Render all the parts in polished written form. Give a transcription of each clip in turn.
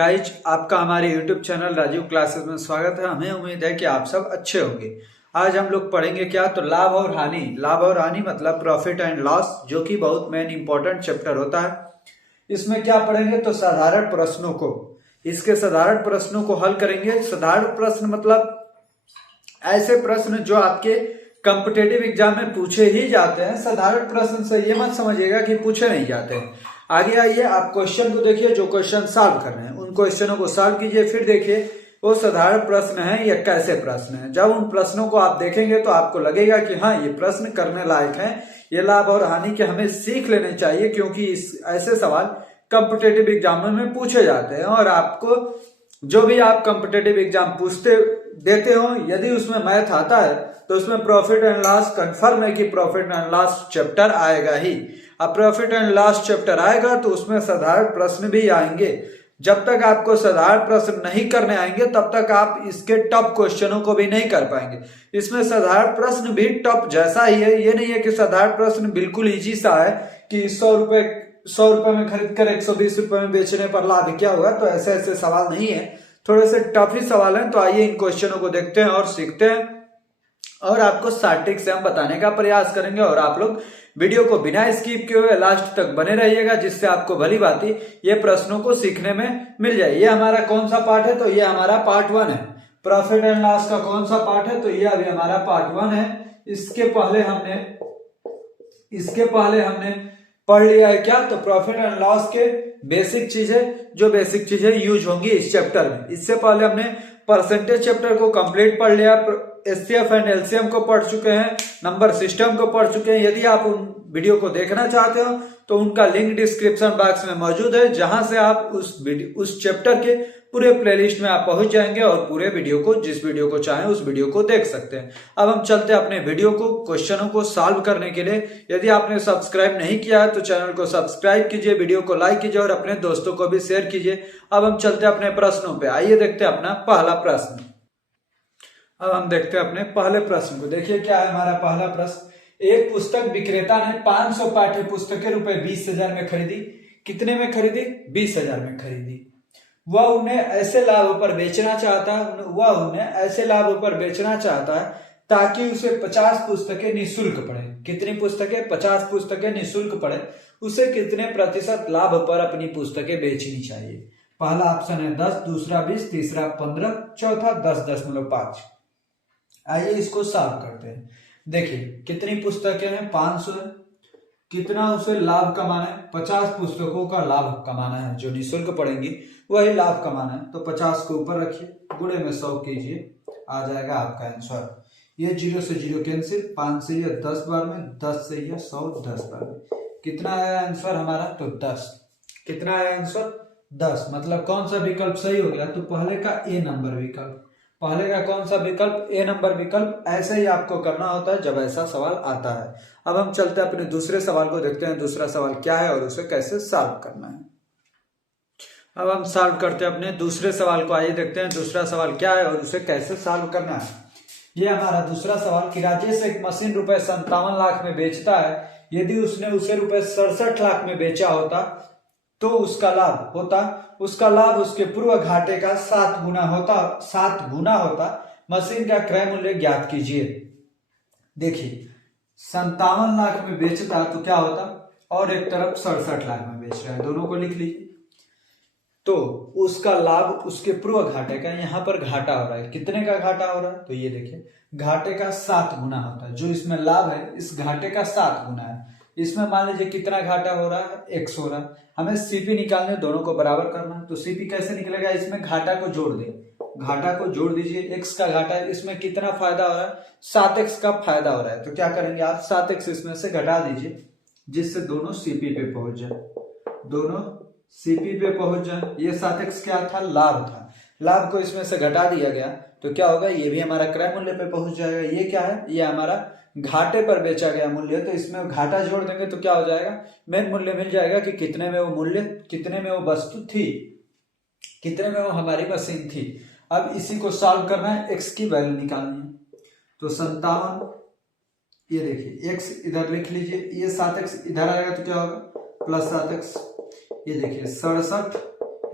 Guys आपका हमारे YouTube channel Rajiv classes में स्वागत है। हमें उम्मीद है कि आप सब अच्छे होंगे। आज हम लोग पढ़ेंगे क्या, तो लाभ और हानि। लाभ और हानि मतलब प्रॉफिट एंड लॉस, जो कि बहुत मेन इंपॉर्टेंट चैप्टर होता है। इसमें क्या पढ़ेंगे, तो साधारण प्रश्नों को, इसके साधारण प्रश्नों को हल करेंगे। साधारण प्रश्न मतलब ऐसे प्रश्न जो आपके कॉम्पिटेटिव एग्जाम में पूछे ही जाते हैं। साधारण प्रश्न से ये मत समझिएगा कि पूछे नहीं जाते हैं। आगे आइए, आप क्वेश्चन को देखिए, जो क्वेश्चन सॉल्व कर रहे हैं उन क्वेश्चनों को सॉल्व कीजिए, फिर देखिए वो साधारण प्रश्न है या कैसे प्रश्न है। जब उन प्रश्नों को आप देखेंगे तो आपको लगेगा कि हाँ, ये प्रश्न करने लायक है, ये लाभ और हानि के हमें सीख लेने चाहिए, क्योंकि इस ऐसे सवाल कॉम्पिटेटिव एग्जाम में पूछे जाते हैं। और आपको जो भी आप कॉम्पिटेटिव एग्जाम पूछते देते हो, यदि उसमें मैथ आता है तो उसमें प्रॉफिट एंड लॉस कंफर्म है कि प्रॉफिट एंड लॉस चैप्टर आएगा ही। अब प्रॉफिट एंड लॉस चैप्टर आएगा तो उसमें साधारण प्रश्न भी आएंगे। जब तक आपको साधारण प्रश्न नहीं करने आएंगे तब तक आप इसके टफ क्वेश्चनों को भी नहीं कर पाएंगे। इसमें साधारण प्रश्न भी टफ जैसा ही है। ये नहीं है कि साधारण प्रश्न बिल्कुल इजी सा है कि 100 रुपए में खरीद कर 120 रुपए में बेचने पर लाभ क्या होगा, तो ऐसे ऐसे सवाल नहीं है, थोड़े से टफ ही सवाल हैं। तो आइए इन क्वेश्चनों को देखते हैं और सीखते हैं, और आपको सटीक से हम बताने का प्रयास करेंगे। और आप लोग वीडियो को बिना स्किप किए हुए लास्ट तक बने रहिएगा, जिससे आपको भली भांति ये प्रश्नों को सीखने में मिल जाए। ये हमारा कौन सा पार्ट है, तो ये हमारा पार्ट 1 है। प्रॉफिट एंड लॉस का कौन सा पार्ट है, तो ये अभी हमारा पार्ट 1 है। इसके पहले हमने पढ़ लिया है क्या, तो प्रॉफिट एंड लॉस के बेसिक चीजें यूज होंगी इस चैप्टर में। इससे पहले हमने परसेंटेज चैप्टर को कंप्लीट पढ़ लिया, एचसीएफ एंड एलसीएम को पढ़ चुके हैं, नंबर सिस्टम को पढ़ चुके हैं। यदि आप उन वीडियो को देखना चाहते हो तो उनका लिंक डिस्क्रिप्शन बॉक्स में मौजूद है, जहां से आप उस चैप्टर के पूरे प्लेलिस्ट में आप पहुंच जाएंगे और पूरे वीडियो को, जिस वीडियो को चाहें उस वीडियो को देख सकते हैं। अब हम चलते हैं अपने वीडियो को, क्वेश्चनों को सॉल्व करने के लिए। यदि आपने सब्सक्राइब नहीं किया है तो चैनल को सब्सक्राइब कीजिए, वीडियो को लाइक कीजिए और अपने दोस्तों को भी शेयर कीजिए। अब हम चलते हैं अपने प्रश्नों पे। आइए देखते हैं अपना पहला प्रश्न। अब हम देखते हैं अपने पहले प्रश्न को। देखिए क्या है हमारा पहला प्रश्न। एक पुस्तक विक्रेता ने 500 पाठ्य पुस्तकें रुपए 20,000 में खरीदी। कितने में खरीदी? 20,000 में खरीदी। वह उन्हें ऐसे लाभों पर बेचना चाहता है ताकि उसे 50 पुस्तकें निःशुल्क पड़े। कितनी पुस्तकें? 50 पुस्तकें निःशुल्क पड़े। उसे कितने प्रतिशत लाभ पर अपनी पुस्तकें बेचनी चाहिए? पहला ऑप्शन है 10, दूसरा 20, तीसरा 15, चौथा 10.5। आइए इसको सॉल्व करते हैं। देखिए कितनी पुस्तकें हैं? 500 है। कितना उसे लाभ कमाना है? 50 पुस्तकों का लाभ कमाना है, जो निःशुल्क पड़ेंगी वही लाभ कमाना है। तो 50 को ऊपर रखिए, गुणे में 100 कीजिए, आ जाएगा आपका आंसर। ये 0 से 0 कैंसिल, 5 से यह 10 बार में, 10 से यह 100 10 बार में। कितना आया आंसर हमारा? तो 10। कितना आया आंसर? 10। मतलब कौन सा विकल्प सही हो गया? तो पहले का ए नंबर विकल्प। पहले का कौन सा विकल्प? ए नंबर विकल्प। ऐसे ही आपको करना होता है जब ऐसा सवाल आता है। अब हम चलते हैं अपने दूसरे सवाल को, देखते हैं दूसरा सवाल क्या है और उसे कैसे सॉल्व करना है। अब हम सॉल्व करते हैं अपने दूसरे सवाल को। आइए देखते हैं दूसरा सवाल क्या है और उसे कैसे सॉल्व करना है। ये हमारा दूसरा सवाल कि राजेश एक मशीन रुपए 57 लाख में बेचता है। यदि उसने उसे रुपए 67 लाख में बेचा होता तो उसका लाभ उसके पूर्व घाटे का 7 गुना होता। मशीन का क्रय मूल्य ज्ञात कीजिए। देखिए 57 लाख में बेचता तो क्या होता, और एक तरफ 67 लाख में बेच रहा है, दोनों को लिख लीजिए। तो उसका लाभ उसके पूर्व घाटे का, यहाँ पर घाटा हो रहा है। कितने का घाटा हो रहा है? तो ये देखिए घाटे का 7 गुना होता है। जो इसमें लाभ है इस घाटे का 7 गुना है। इसमें मान लीजिए कितना घाटा हो रहा है? 100 हो रहा है। हमें सीपी निकालने, दोनों को बराबर करना है। तो सीपी कैसे निकलेगा? इसमें घाटा को जोड़ दें, घाटा को जोड़ दीजिए। एक्स का घाटा है, इसमें कितना फायदा हो रहा है? 7x का फायदा हो रहा है। तो क्या करेंगे आप? 7x इसमें से घटा दीजिए, जिससे दोनों सीपी पे पहुंच जाए। ये 7x क्या था? लाभ था। लाभ को इसमें से घटा दिया गया तो क्या होगा? ये भी हमारा क्रय मूल्य पे पहुंच जाएगा। ये क्या है? ये हमारा घाटे पर बेचा गया मूल्य। तो इसमें घाटा जोड़ देंगे तो क्या हो जाएगा? मेन मूल्य मिल जाएगा कि कितने में वो वस्तु थी, कितने में वो हमारी मशीन थी। अब इसी को सॉल्व करना है, x की वैल्यू निकालनी है। तो 57, ये देखिए x इधर लिख लीजिए, ये 7x इधर आएगा तो क्या होगा? Plus 7x। ये देखिए 67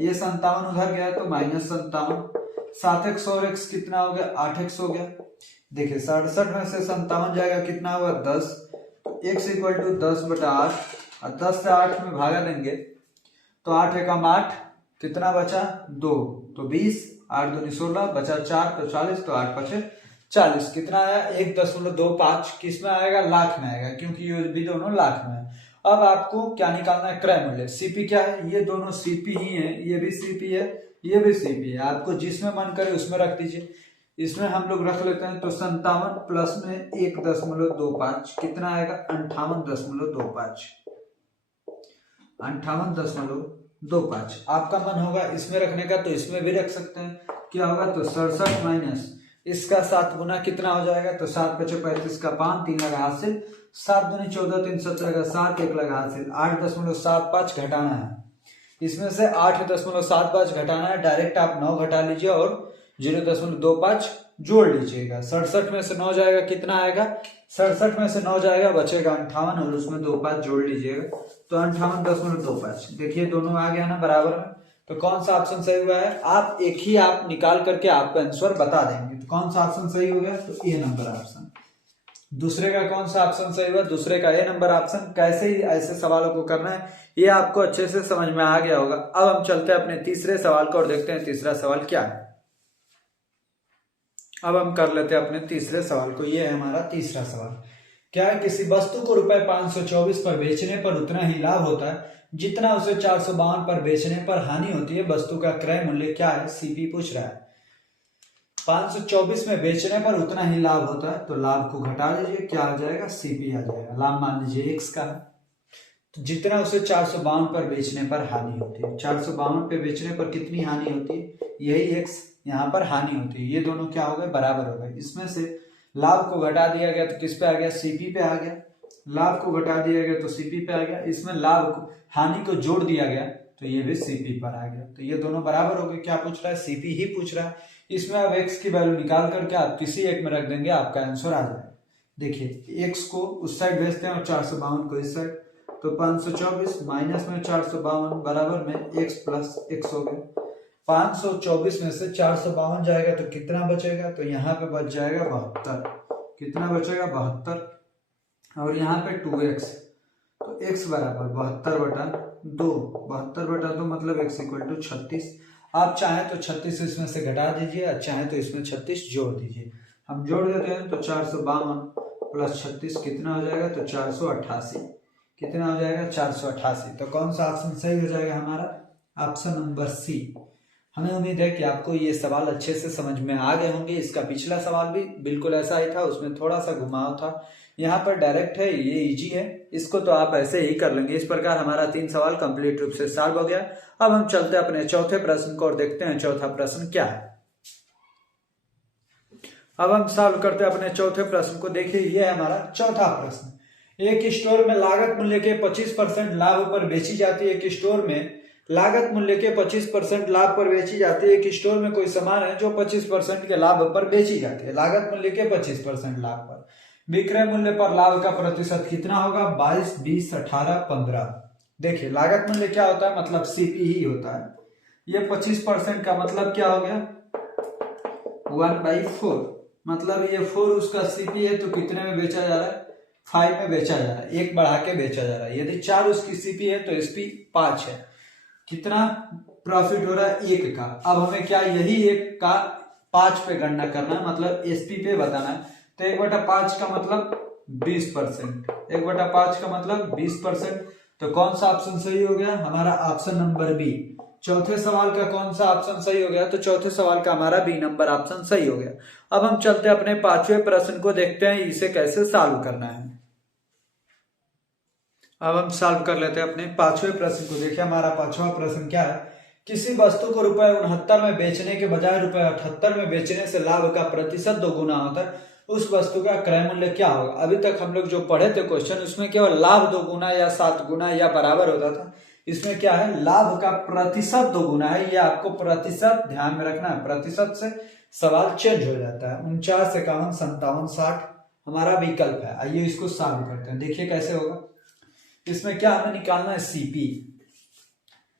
ये 57 उधर गया तो -57, 7x और x कितना हो गया 8x हो गया। देखिए 67 में से 57 जाएगा कितना होगा 10, x इक्वल टू 10/8 और 10 से 8 में भागा देंगे तो 8 एकम 8 कितना बचा 2, तो 20, 8 दूनी 16 बचा 4 तो 40, तो 8 बचे 40, कितना आया 1.25, किस में आएगा लाख में आएगा, क्योंकि ये भी दोनों लाख में है। अब आपको क्या निकालना है क्रय मूल्य, सीपी क्या है, ये दोनों सीपी ही है, ये भी सीपी है ये भी सीपी है, आपको जिसमें मन करे उसमें रख दीजिए। इसमें हम लोग रख लेते हैं तो 57 प्लस में 1.25 कितना आएगा 58.25, 58.25। आपका मन होगा इसमें रखने का तो इसमें भी रख सकते हैं, क्या होगा तो 67 माइनस इसका 7 गुना कितना हो जाएगा तो 7 बचे 35 का 5, 3 लगा हासिल, 7 दूनी 14, 3 17 का 7, 1 लगा हासिल, 8.75 घटाना है, इसमें से 8.75 घटाना है, डायरेक्ट आप 9 घटा लीजिए और 0.25 जोड़ लीजिएगा। 67 में से 9 जाएगा कितना आएगा, 67 में से 9 जाएगा बचेगा 58 और उसमें 2 5 जोड़ लीजिएगा तो 58.25। देखिए दोनों आ गया ना बराबर में, तो कौन सा ऑप्शन सही हुआ है, आप एक ही आप निकाल करके आपका आंसर बता देंगे। तो कौन सा ऑप्शन सही हो गया, तो ए नंबर ऑप्शन। दूसरे का कौन सा ऑप्शन सही हुआ, दूसरे का ए नंबर ऑप्शन। कैसे ही ऐसे सवालों को करना है ये आपको अच्छे से समझ में आ गया होगा। अब हम चलते हैं अपने तीसरे सवाल को और देखते हैं तीसरा सवाल क्या है। अब हम कर लेते हैं अपने तीसरे सवाल को। ये है हमारा तीसरा सवाल, क्या है, किसी वस्तु को रुपए 524 पर बेचने पर उतना ही लाभ होता है जितना उसे 452 पर बेचने पर हानि होती है, वस्तु का क्रय मूल्य क्या है, सीपी पूछ रहा है। 524 में बेचने पर उतना ही लाभ होता है तो लाभ को घटा दीजिए, क्या आ जाएगा सीपी आ जाएगा। लाभ मान लीजिए एक्स का है, तो जितना उसे 452 पर बेचने पर हानि होती है, 452 पे बेचने पर कितनी हानि होती है, यही एक्स यहाँ पर हानि होती है, ये दोनों क्या हो गए बराबर हो गए। इसमें से लाभ को घटा दिया गया तो किस पे आ गया, सीपी पे आ गया। लाभ को घटा दिया गया तो सीपी पे आ गया, इसमें लाभ को हानि को जोड़ दिया गया तो ये भी सीपी पर आ गया, तो ये दोनों बराबर हो गए। क्या पूछ रहा है, सीपी ही पूछ रहा है। इसमें अब एक्स की वैल्यू निकाल करके आप किसी एक में रख देंगे, आपका आंसर आ जाएगा। देखिए एक्स को उस साइड भेजते हैं और 452 को इस साइड, तो 524 माइनस में 452 बराबर में एक्स प्लस एक्स हो गया। 524 में से 452 जाएगा तो कितना बचेगा, तो यहाँ पे बच जाएगा 72, कितना बचेगा 72, और यहाँ पे 2x, तो x बराबर 72/2, 72/2 मतलब x इक्वल टू 36। आप चाहें तो 36 इसमें से घटा दीजिए, चाहें तो इसमें 36 जोड़ दीजिए। हम जोड़ देते हैं तो 452 प्लस 36 कितना हो जाएगा, तो 488, कितना हो जाएगा 488। तो कौन सा ऑप्शन सही हो जाएगा हमारा, ऑप्शन नंबर सी। हमें उम्मीद है कि आपको ये सवाल अच्छे से समझ में आ गए होंगे। इसका पिछला सवाल भी बिल्कुल ऐसा ही था, उसमें थोड़ा सा घुमाव था, यहाँ पर डायरेक्ट है, ये इजी है, इसको तो आप ऐसे ही कर लेंगे। इस प्रकार हमारा 3 सवाल कंप्लीट रूप से सॉल्व हो गया। अब हम चलते हैं अपने चौथे प्रश्न को और देखते हैं चौथा प्रश्न क्या है। अब हम सॉल्व करते हैं अपने चौथे प्रश्न को। देखिए ये है हमारा चौथा प्रश्न, एक स्टोर में लागत मूल्य के 25% लाभ पर बेची जाती है। एक स्टोर में लागत मूल्य के 25% लाभ पर बेची जाती है। एक स्टोर में कोई सामान है जो 25% के लाभ पर बेची जाती है, लागत मूल्य के 25% लाभ पर। विक्रय मूल्य पर लाभ का प्रतिशत कितना होगा, 22, 20, 18, 15। देखिए लागत मूल्य क्या होता है, मतलब सीपी ही होता है। ये 25% का मतलब क्या हो गया 1/4, मतलब ये 4 उसका सीपी है तो कितने में बेचा जा रहा है, 5 में बेचा जा रहा है, 1 बढ़ा के बेचा जा रहा है। यदि 4 उसकी सीपी है तो एसपी 5 है, कितना प्रॉफिट हो रहा है 1 का। अब हमें क्या यही 1 का 5 पे गणना करना है, मतलब एसपी पे बताना है। तो 1/5 का मतलब 20%, 1/5 का मतलब 20%। तो कौन सा ऑप्शन सही हो गया हमारा, ऑप्शन नंबर बी। चौथे सवाल का कौन सा ऑप्शन सही हो गया, तो चौथे सवाल का हमारा बी नंबर ऑप्शन सही हो गया। अब हम चलते हैं अपने पांचवें प्रश्न को, देखते हैं इसे कैसे सॉल्व करना है। अब हम सॉल्व कर लेते हैं अपने पांचवें प्रश्न को। देखिए हमारा पांचवा प्रश्न क्या है, किसी वस्तु को ₹69 में बेचने के बजाय ₹78 में बेचने से लाभ का प्रतिशत 2 गुना होता है, उस वस्तु का क्रय मूल्य क्या होगा। अभी तक हम लोग जो पढ़े थे क्वेश्चन, उसमें केवल लाभ 2 गुना या 7 गुना या बराबर होता था। इसमें क्या है, लाभ का प्रतिशत 2 गुना है, ये आपको प्रतिशत ध्यान में रखना है, प्रतिशत से सवाल चेंज हो जाता है। 49, 51, 57, 60 हमारा विकल्प है। आइए इसको सॉल्व करते हैं, देखिए कैसे होगा। इसमें क्या हमें निकालना है, सीपी।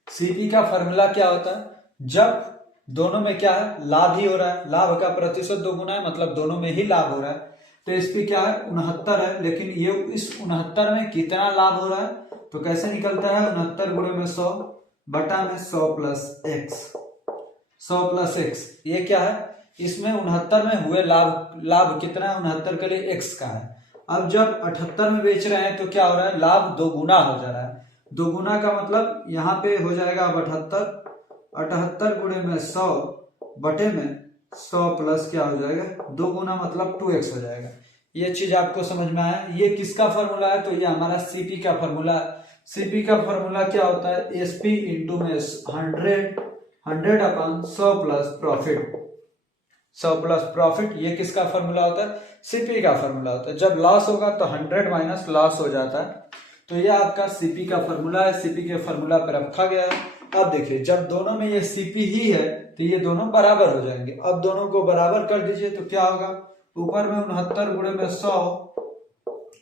सीपी का फॉर्मूला क्या होता है, जब दोनों में क्या है, लाभ ही हो रहा है, लाभ का प्रतिशत दोगुना है, मतलब दोनों में ही लाभ हो रहा है। तो इस पे क्या है, 69 है, लेकिन ये इस 69 में कितना लाभ हो रहा है, तो कैसे निकलता है, 69 गुणे में 100 बटा में 100 प्लस एक्स, 100 प्लस एक्स। ये क्या है, इसमें 69 में हुए लाभ कितना है, 69 के लिए एक्स का है। अब जब 78 में बेच रहे हैं तो क्या हो रहा है, लाभ दोगुना हो जा रहा है। दोगुना का मतलब यहाँ पे हो जाएगा अब 78 गुणे में 100 बटे में 100 प्लस क्या हो जाएगा, दोगुना मतलब 2x हो जाएगा। ये चीज आपको समझ में आया। ये किसका फॉर्मूला है, तो ये हमारा सीपी का फॉर्मूला है। सीपी का फॉर्मूला क्या होता है, एसपी इंटू में 100 अपन 100 प्लस प्रॉफिट, 100 प्लस प्रॉफिट। ये किसका फॉर्मूला होता है, सीपी का फॉर्मूला होता है। जब लॉस होगा तो 100 माइनस लॉस हो जाता है। तो ये आपका सीपी का फॉर्मूला है, सीपी के फॉर्मूला पर रखा गया है। अब देखिए, जब दोनों में ये सीपी ही है तो ये दोनों बराबर हो जाएंगे। अब दोनों को बराबर कर दीजिए तो क्या होगा, ऊपर में 69 गुणे में 100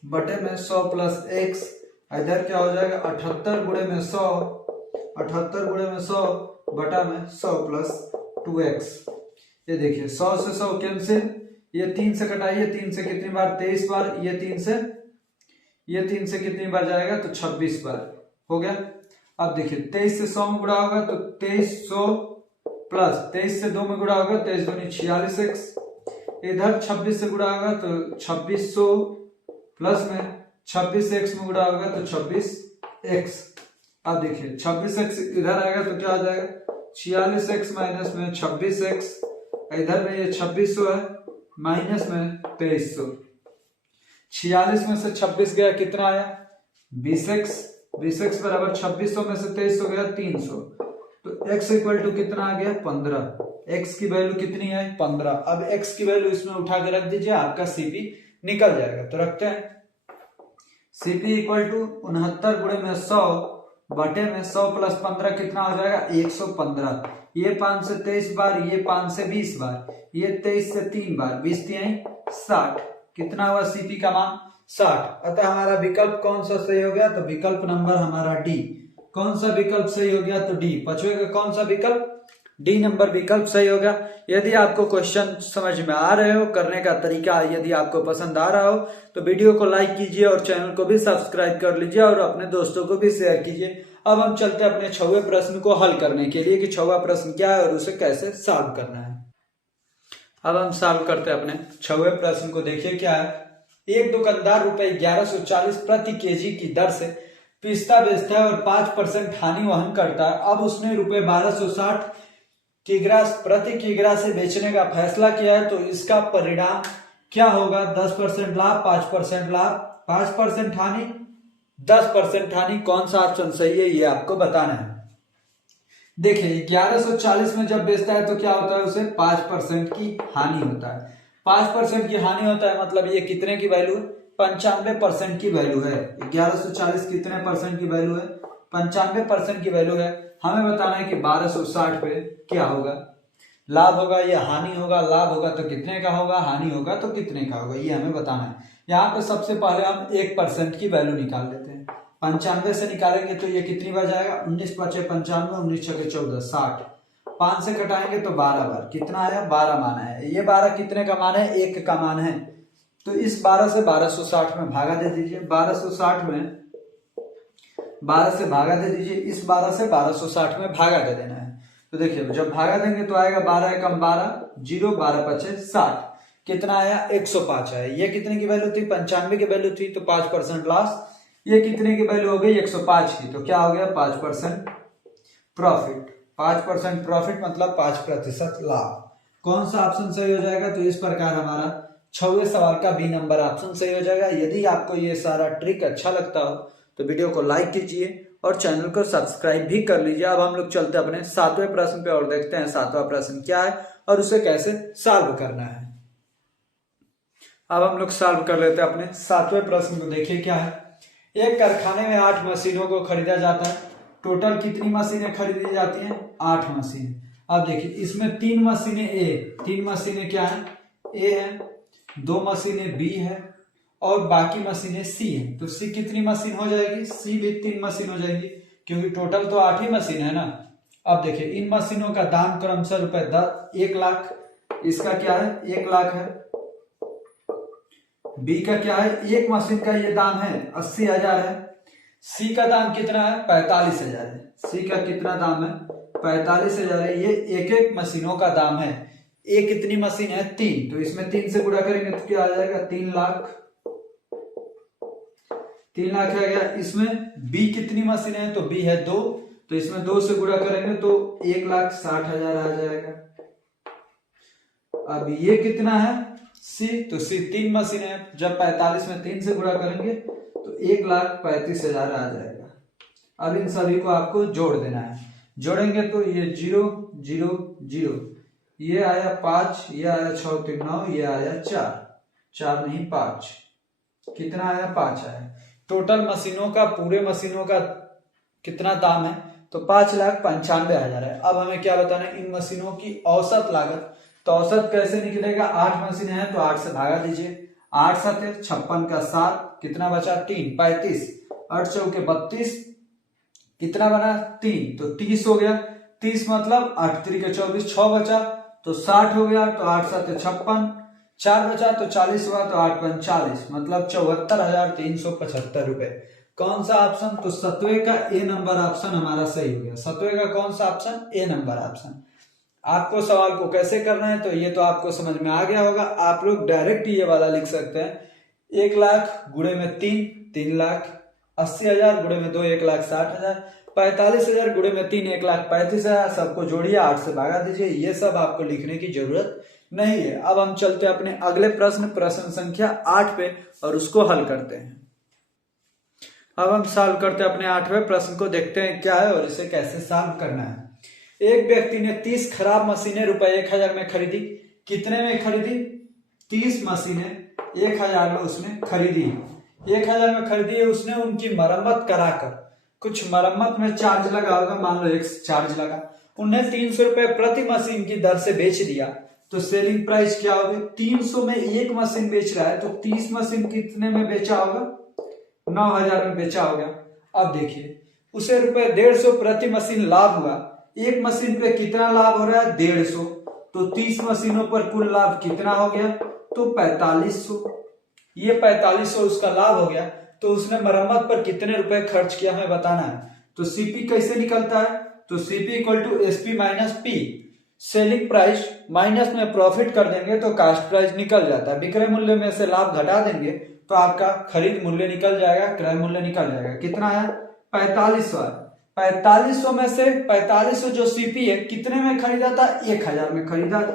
बटे में 100 प्लस एक्स, इधर क्या हो जाएगा 78 गुणे में 100, 78 गुणे में 100 बटा में 100 प्लस 2x। ये देखिए 100 से 100 कैंसिल, ये 3 से कटाइए, 3 से कितनी बार, 23 बार, ये 3 से कितनी बार जाएगा, तो 26 बार हो गया। अब देखिए 23 से 100 में गुणा होगा तो 2300 प्लस 23 से 2 में गुणा होगा, 23 दूनी 46x, इधर 26 से गुणा होगा तो 2600 प्लस में 26x में गुणा होगा तो 26x। अब देखिए 26x इधर आएगा तो क्या हो जाएगा, 46x माइनस में 26x, इधर में ये 2600 है माइनस में 2300, 46 में से 26 गया कितना आया 20x, 20x बराबर 2600 में से 2300 गया 300, तो x इक्वल टू कितना आ गया 15। x की वैल्यू कितनी है 15। अब x की वैल्यू इसमें उठा के रख दीजिए, आपका सीपी निकल जाएगा। तो रखते हैं सीपी इक्वल टू 69 गुणे में 100 बटे में 100 प्लस 15 कितना हो जाएगा 115। ये 5 से 23 बार, ये 5 से 20 बार, ये 23 से 3 बार, 20 3 60, कितना हुआ सीपी का मान 60। अतः हमारा विकल्प कौन सा सही हो गया, तो विकल्प नंबर हमारा डी। कौन सा विकल्प सही हो गया, तो डी। पांचवे का कौन सा विकल्प, डी नंबर विकल्प सही हो गया। यदि आपको क्वेश्चन समझ में आ रहे हो, करने का तरीका यदि आपको पसंद आ रहा हो तो वीडियो को लाइक कीजिए और चैनल को भी सब्सक्राइब कर लीजिए और अपने दोस्तों को भी शेयर कीजिए। अब हम चलते हैं अपने 6वें प्रश्न को हल करने के लिए कि 6वां प्रश्न क्या है और उसे कैसे सॉल्व करना है। अब हम सॉल्व करते हैं अपने 6वें प्रश्न को। देखिए क्या है, एक दुकानदार रुपए 1140 प्रति केजी की दर से पिस्ता बेचता है और 5% हानि वहन करता है। अब उसने रुपए 1260 किग्रा प्रति किग्रा से बेचने का फैसला किया है, तो इसका परिणाम क्या होगा, 10% लाभ, 5% लाभ, 5% हानि, 10% हानि। कौन सा ऑप्शन सही है ये आपको बताना है। देखिए 1140 में जब बेचता है तो क्या होता है, उसे 5% की हानि होता है। 5% की हानि होता है मतलब ये कितने की वैल्यू है, 95% की वैल्यू है। 1140 कितने परसेंट की वैल्यू है, 95% की वैल्यू है। हमें बताना है कि 1260 पे क्या होगा, लाभ होगा या हानि होगा। लाभ होगा तो कितने का होगा, हानि होगा तो कितने का होगा, ये हमें बताना है। यहाँ पे सबसे पहले हम 1% की वैल्यू निकाल लेते हैं। 95 से निकालेंगे तो ये कितनी बार जाएगा, 19 5 95, 19 6 14 60, 5 से घटाएंगे तो 12 बार, कितना आया 12 मान है। ये 12 कितने का मान है, 1 का मान है। तो इस 12 से 1260 में भागा दे दीजिए, 1260 में 12 से भागा दे दीजिए, इस 12 से 1260 में भागा दे देना है। तो देखिए जब भागा देंगे तो आएगा 12 कम 12 0, 12 5 60, कितना आया 105 आया। ये कितने की वैल्यू थी, 95 की वैल्यू थी, तो 5% लॉस। ये कितने की वैल्यू हो गई 105 की, तो क्या हो गया 5% प्रॉफिट। 5% प्रॉफिट मतलब 5% लाभ। कौन सा ऑप्शन सही हो जाएगा, तो इस प्रकार हमारा 6वें सवाल का बी नंबर ऑप्शन सही हो जाएगा। यदि आपको ये सारा ट्रिक अच्छा लगता हो तो वीडियो को लाइक कीजिए और चैनल को सब्सक्राइब भी कर लीजिए। अब हम लोग चलते हैं अपने 7वें प्रश्न पे और देखते हैं 7वां प्रश्न क्या है और उसे कैसे सॉल्व करना है। अब हम लोग सॉल्व कर लेते हैं अपने 7वें प्रश्न को। देखिए क्या है, एक कारखाने में 8 मशीनों को खरीदा जाता है। टोटल कितनी मशीनें खरीदी जाती हैं, 8 मशीन। अब देखिए इसमें 3 मशीनें ए, 3 मशीनें क्या है, ए है, 2 मशीनें बी है और बाकी मशीनें सी है। तो सी कितनी मशीन हो जाएगी, सी भी 3 मशीन हो जाएगी। क्योंकि टोटल तो 8 ही मशीन है ना। अब देखिए इन मशीनों का दाम क्रमशः रुपए 1 लाख, इसका क्या है 1 लाख है। बी का क्या है, एक मशीन का ये दाम है 80,000 है। सी का दाम कितना है 45,000 है। सी का कितना दाम है 45,000 है। ये एक एक मशीनों का दाम है। एक कितनी मशीन है 3, तो इसमें 3 से गुणा करेंगे तो क्या आ जाएगा 3 लाख। 3 लाख आ गया। इसमें बी कितनी मशीन है तो बी है 2, तो इसमें 2 से गुणा करेंगे तो 1,60,000 आ जाएगा। अब ये कितना है सी, तो सी 3 मशीन है। जब 45 में 3 से गुणा करेंगे तो 1,35,000 आ जाएगा। अब इन सभी को आपको जोड़ देना है। जोड़ेंगे तो ये 0 0 0, ये आया 5, ये आया 6 3 9, ये आया 4 4 नहीं 5, कितना आया 5 आया। टोटल मशीनों का, पूरे मशीनों का कितना दाम है तो 5,95,000 है। अब हमें क्या बताना है इन मशीनों की औसत लागत। तो औसत कैसे निकलेगा, 8 मशीन है तो 8 से भागा दीजिए। 8 7 56 का 7, कितना बचा 3 35, 8 चौके 32, कितना बना 3, तो 30 हो गया। 30 मतलब 8 3 के 24, 6 बचा तो 60 हो गया। तो 8 7 56, 4 बचा तो 40 हुआ, तो 8 5 40, मतलब 74,375 रुपए। कौन सा ऑप्शन, तो सतवे का ए नंबर ऑप्शन हमारा सही हो गया। सतवे का कौन सा ऑप्शन, ए नंबर ऑप्शन। आपको सवाल को कैसे करना है तो ये तो आपको समझ में आ गया होगा। आप लोग डायरेक्ट ये वाला लिख सकते हैं 1 लाख गुणे में 3 लाख, 80,000 गुणे में 2 1,60,000, 45,000 गुणे में 3 1,35,000। सबको जोड़िए, 8 से भागा दीजिए। ये सब आपको लिखने की जरूरत नहीं है। अब हम चलते हैं अपने अगले प्रश्न संख्या 8 पे और उसको हल करते हैं। अब हम सॉल्व करते हैं अपने 8वें प्रश्न को, देखते हैं क्या है और इसे कैसे सॉल्व करना है। एक व्यक्ति ने 30 खराब मशीनें रुपए 1,000 में खरीदी। कितने में खरीदी, 30 मशीनें 1,000 में उसने खरीदी। 1,000 में खरीदी है उसने, उनकी मरम्मत कराकर, कुछ मरम्मत में चार्ज लगा होगा, मान लो एक चार्ज लगा, उन्हें 300 रुपए प्रति मशीन की दर से बेच दिया। तो सेलिंग प्राइस क्या होगी, 300 में एक मशीन बेच रहा है तो 30 मशीन कितने में बेचा होगा, 9,000 में बेचा होगा। अब देखिए उसे रुपए 150 प्रति मशीन लाभ हुआ। एक मशीन पे कितना लाभ हो रहा है 150, तो 30 मशीनों पर कुल लाभ कितना हो गया तो 4500। ये 4500 उसका लाभ हो गया। तो उसने मरम्मत पर कितने रुपए खर्च किया हमें बताना है। तो सीपी कैसे निकलता है, तो CP equal to SP minus P. Selling price minus में प्रॉफिट कर देंगे तो कास्ट प्राइस निकल जाता है। विक्रय मूल्य में से लाभ घटा देंगे तो आपका खरीद मूल्य निकल जाएगा, क्रय मूल्य निकल जाएगा। कितना है 4500 है। 4500 में से 4500 जो सीपी है कितने में खरीदा था 1,000 में खरीदा था,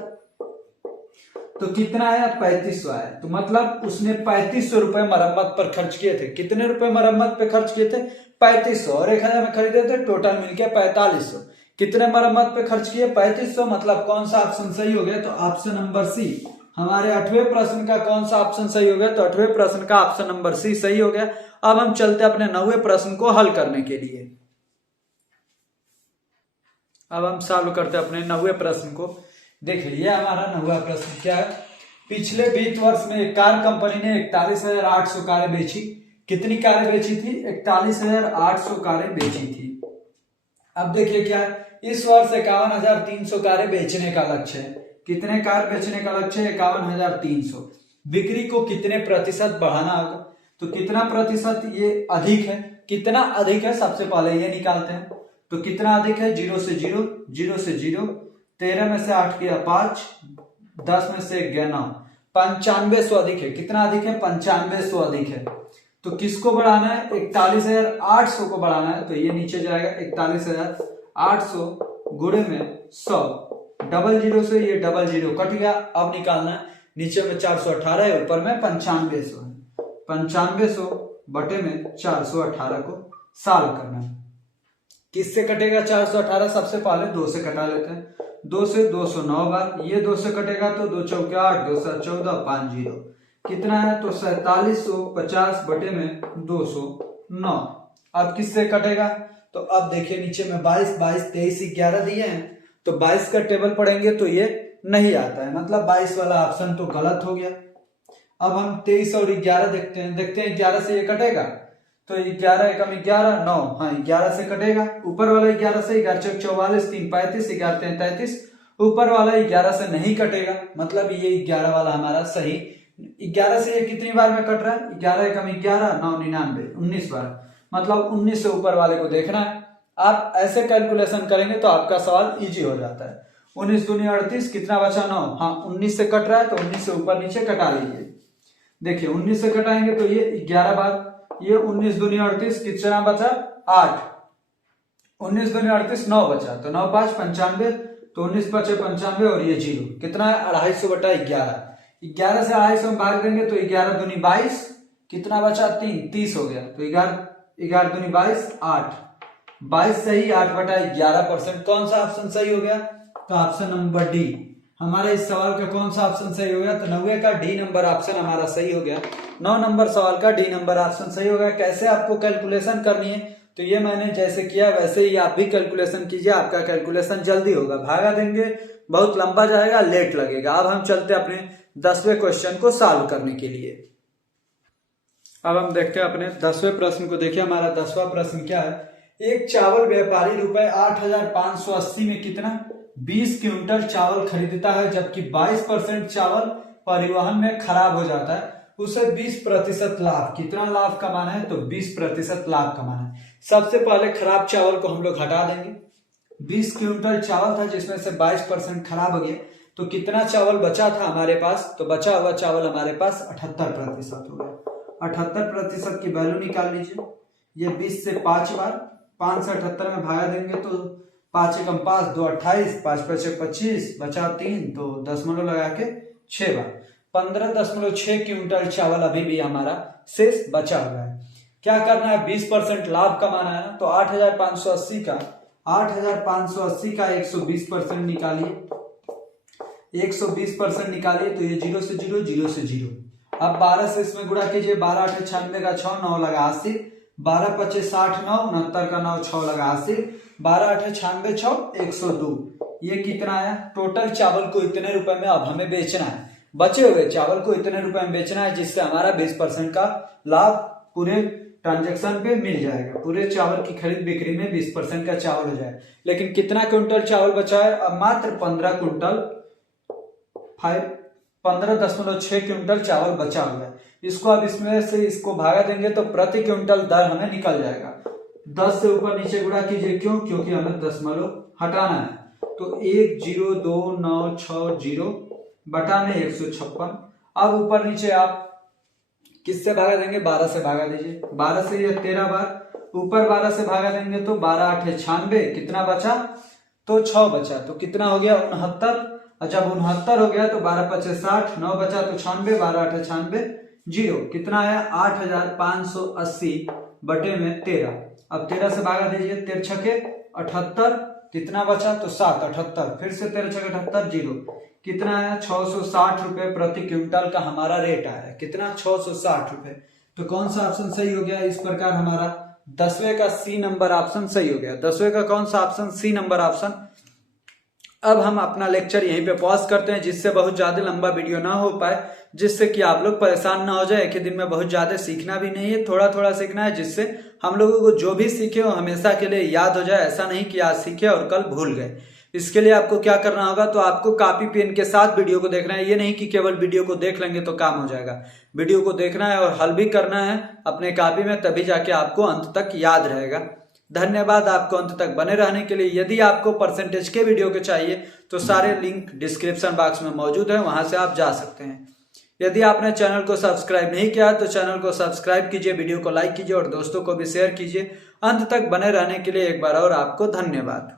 तो कितना आया 3500 आया। तो मतलब उसने 3500 रुपए मरम्मत पर खर्च किए थे। कितने रुपए मरम्मत पे खर्च किए थे 3500, और 1,000 में खरीदे थे, टोटल मिलके 4500। कितने मरम्मत पे खर्च किए 3500, मतलब कौन सा ऑप्शन सही हो गया तो ऑप्शन नंबर सी। हमारे 8वें प्रश्न का कौन सा ऑप्शन सही हो गया तो 8वें प्रश्न का ऑप्शन नंबर सी सही हो गया। अब हम चलते अपने 9वें प्रश्न को हल करने के लिए। अब हम सॉल्व करते हैं अपने 9वें प्रश्न को। देखिए हमारा 9वां प्रश्न क्या है, पिछले वित्त वर्ष में एक कार कंपनी ने 41,800 कारें बेची। कितनी कारें बेची थी 41,800 कारें बेची थी। अब देखिए क्या है, इस वर्ष 51,300 कारें बेचने का लक्ष्य है। कितने कार बेचने का लक्ष्य है 51,300। बिक्री को कितने प्रतिशत बढ़ाना होगा, तो कितना प्रतिशत ये अधिक है, कितना अधिक है सबसे पहले ये निकालते हैं। तो कितना अधिक है 0 से 0, 0 से 0, 13 में से 8 किया 5, 10 में से 1 9, 9500 अधिक है। कितना अधिक है 9500 अधिक है। तो किसको बढ़ाना है 41,800 को बढ़ाना है। तो ये नीचे जाएगा 41,800 गुणे में 100, डबल जीरो से ये डबल जीरो कट गया। अब निकालना है, नीचे में 418 है, ऊपर में 9500 है। 9500 बटे में 418 को सॉल्व करना है। किससे कटेगा 418, सबसे पहले 2 से कटा लेते हैं। 2 से 209 बार, ये 2 से कटेगा तो 2 चौके 8, 2 7 14, 5 0, कितना है तो 4750 बटे में 209। अब किससे कटेगा, तो अब देखिए नीचे में 22 22 23 11 दिए हैं, तो 22 का टेबल पढ़ेंगे तो ये नहीं आता है, मतलब 22 वाला ऑप्शन तो गलत हो गया। अब हम 23 और 11 देखते हैं। 11 से ये कटेगा तो 11 एकम 11 9, हाँ 11 से कटेगा, ऊपर वाला 11 से, 11 चौक 44, 3 35, 11 3 33, ऊपर वाला 11 से नहीं कटेगा, मतलब ये 11 वाला हमारा सही। 11 से ये कितनी बार में कट रहा है, 11 एकम 11 9 99, 19 बार, मतलब 19 से ऊपर वाले को देखना है। आप ऐसे कैलकुलेशन करेंगे तो आपका सवाल इजी हो जाता है। 19 दूनी 38, कितना बचा 9, हाँ 19 से कट रहा है तो 19 से ऊपर नीचे कटा लीजिए। देखिए 19 से कटाएंगे तो ये 11 बार, ये 19 दूनी 38, कितना बचा 8, 19 दूनी 38 9 बचा, तो 9 5 95, तो 19 बचे 95 और ये 0, कितना है 250 बटा 11। 11 से 250 में भाग देंगे तो 11 दूनी 22, कितना बचा 3 30 हो गया, तो 11 दूनी 22 8, 22 सही, 8 बटा 11%। कौन सा ऑप्शन सही हो गया, तो ऑप्शन नंबर डी। हमारा इस सवाल का कौन सा ऑप्शन सही हो गया, तो 90 का डी नंबर ऑप्शन हमारा सही हो गया। 9 नंबर सवाल का डी नंबर ऑप्शन सही हो गया। कैसे आपको कैलकुलेशन करनी है, तो ये मैंने जैसे किया वैसे ही आप भी कैलकुलेशन कीजिए, आपका कैलकुलेशन जल्दी होगा। भागा देंगे बहुत लंबा जाएगा, लेट लगेगा। अब हम चलते अपने 10वें क्वेश्चन को सॉल्व करने के लिए। अब हम देखते हैं अपने 10वें प्रश्न को। देखिए हमारा 10वां प्रश्न क्या है, एक चावल व्यापारी रुपए 8,580 में कितना 20 क्विंटल चावल खरीदता है, जबकि 22% चावल परिवहन में खराब हो जाता है, उसे 20% लाभ, कितना लाभ कमाना है, तो 20% लाभ कमाना है। सबसे पहले खराब चावल को हम लोग हटा देंगे। 20 क्विंटल चावल था जिसमें से 22% खराब हो गया, तो कितना चावल बचा था हमारे पास, तो बचा हुआ चावल हमारे पास 78% हो गया। 78% की वैल्यू निकाल लीजिए। ये 20 से 5 बार, 5 से 78 में भागा देंगे तो 5 एकम 5 2 28, 5 5 25, बचा 3, तो दशमलव लगा के 6 बार, 15.6 क्विंटल चावल अभी भी हमारा शेष बचा हुआ है। क्या करना है, 20% लाभ कमाना है ना, तो 8,580 का 120% निकालिए। 120% निकालिए तो ये 0 से 0 0 से 0। अब 12 से इसमें गुणा कीजिए, 12 8 96 का 6 9 लगा 80, 12 25 60 9 69 का 9 6 लगा 80, 12 8 96 6 102। ये कितना आया, टोटल चावल को इतने रुपए में अब हमें बेचना है। बचे हुए चावल को इतने रुपए में बेचना है जिससे हमारा 20% का लाभ पूरे ट्रांजैक्शन पे मिल जाएगा। पूरे चावल की खरीद बिक्री में 20% का चावल हो जाए। लेकिन कितना क्विंटल चावल बचा है, अब मात्र 15.6 क्विंटल चावल बचा हुआ है। इसको अब इसमें से इसको भागा देंगे तो प्रति क्विंटल दर हमें निकल जाएगा। 10 से ऊपर नीचे गुणा कीजिए, क्यों, क्योंकि हमें दशमलव हटाना है। तो 1,0,2,9,6,0 बटा में 156। अब ऊपर नीचे आप किससे भागा देंगे, 12 से भागा दीजिए। 12 से ये 13 बार, ऊपर 12 से भागा देंगे तो 12 8 96, कितना बचा, तो 6 बचा, तो कितना हो गया 69। जब 69 हो गया तो 12 25 60, 9 बचा तो 96, 12 8 96 0, कितना आया 8,580 बटे में 13। अब 13 से भागा दीजिए, 13 छके 78, कितना बचा, तो 7 78, फिर से 13 छके 78 0, कितना आया 660 रुपए प्रति क्विंटल का हमारा रेट आया। कितना 660 रुपए। तो कौन सा ऑप्शन सही हो गया, इस प्रकार हमारा 10वें का सी नंबर ऑप्शन सही हो गया। 10वें का कौन सा ऑप्शन, सी नंबर ऑप्शन। अब हम अपना लेक्चर यहीं पे पॉज करते हैं, जिससे बहुत ज्यादा लंबा वीडियो ना हो पाए, जिससे कि आप लोग परेशान ना हो जाए। एक ही दिन में बहुत ज्यादा सीखना भी नहीं है, थोड़ा थोड़ा सीखना है, जिससे हम लोगों को जो भी सीखे वो हमेशा के लिए याद हो जाए। ऐसा नहीं कि आज सीखे और कल भूल गए। इसके लिए आपको क्या करना होगा, तो आपको कॉपी पेन के साथ वीडियो को देखना है। ये नहीं कि केवल वीडियो को देख लेंगे तो काम हो जाएगा। वीडियो को देखना है और हल भी करना है अपने कॉपी में, तभी जाके आपको अंत तक याद रहेगा। धन्यवाद आपको अंत तक बने रहने के लिए। यदि आपको परसेंटेज के वीडियो के चाहिए तो सारे लिंक डिस्क्रिप्शन बॉक्स में मौजूद है, वहां से आप जा सकते हैं। यदि आपने चैनल को सब्सक्राइब नहीं किया तो चैनल को सब्सक्राइब कीजिए, वीडियो को लाइक कीजिए और दोस्तों को भी शेयर कीजिए। अंत तक बने रहने के लिए एक बार और आपको धन्यवाद।